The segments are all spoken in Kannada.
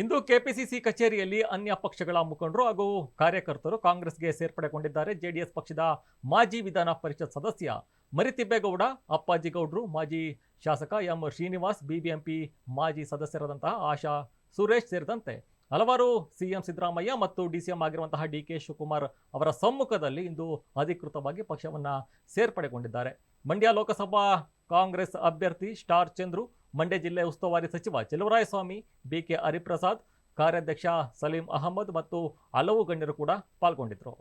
ಇಂದು ಕೆಪಿಸಿಸಿ ಕಚೇರಿಯಲ್ಲಿ ಅನ್ಯ ಪಕ್ಷಗಳ ಮುಖಂಡರು ಹಾಗೂ ಕಾರ್ಯಕರ್ತರು ಕಾಂಗ್ರೆಸ್ಗೆ ಸೇರ್ಪಡೆಗೊಂಡಿದ್ದಾರೆ. ಜೆಡಿಎಸ್ ಪಕ್ಷದ ಮಾಜಿ ವಿಧಾನ ಪರಿಷತ್ ಸದಸ್ಯ ಮರಿತಿಬ್ಬೇಗೌಡ, ಅಪ್ಪಾಜಿಗೌಡರು, ಮಾಜಿ ಶಾಸಕ ಎಂ ಶ್ರೀನಿವಾಸ್, ಬಿಬಿಎಂಪಿ ಮಾಜಿ ಸದಸ್ಯರಾದಂತಹ ಆಶಾ ಸುರೇಶ್ ಸೇರಿದಂತೆ ಹಲವಾರು ಸಿಎಂ ಸಿದ್ದರಾಮಯ್ಯ ಮತ್ತು ಡಿಸಿಎಂ ಆಗಿರುವಂತಹ ಡಿಕೆ ಶಿವಕುಮಾರ್ ಅವರ ಸಮ್ಮುಖದಲ್ಲಿ ಇಂದು ಅಧಿಕೃತವಾಗಿ ಪಕ್ಷವನ್ನು ಸೇರ್ಪಡೆಗೊಂಡಿದ್ದಾರೆ. ಮಂಡ್ಯ ಲೋಕಸಭಾ ಕಾಂಗ್ರೆಸ್ ಅಭ್ಯರ್ಥಿ ಸ್ಟಾರ್ ಚಂದ್ರು, ಮಂಡ್ಯ ಜಿಲ್ಲೆ ಉಸ್ತುವಾರಿ ಸಚಿವ ಚೆಲುವರಾಯಸ್ವಾಮಿ, ಬಿಕೆ ಹರಿಪ್ರಸಾದ್, ಕಾರ್ಯಾಧ್ಯಕ್ಷ ಸಲೀಂ ಅಹಮದ್ ಮತ್ತು ಹಲವು ಗಣ್ಯರು ಕೂಡ ಪಾಲ್ಗೊಂಡಿದ್ದರು.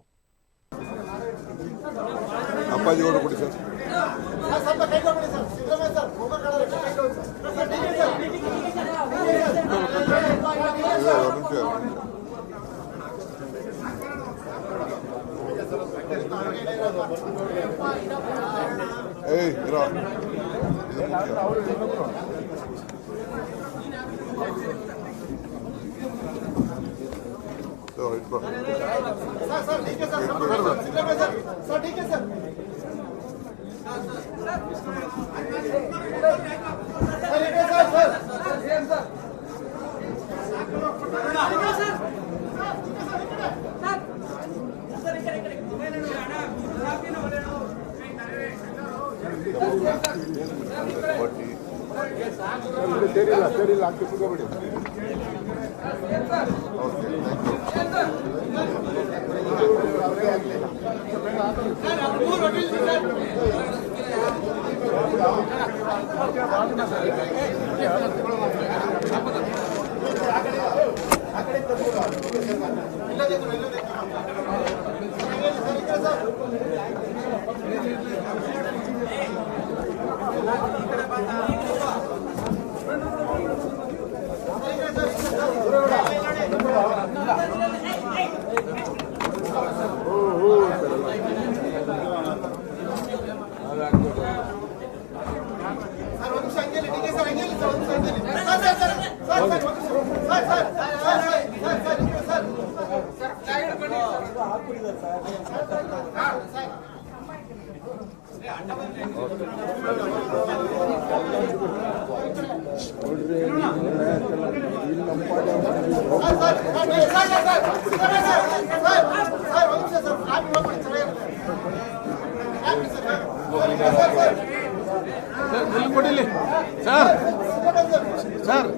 ಸರ್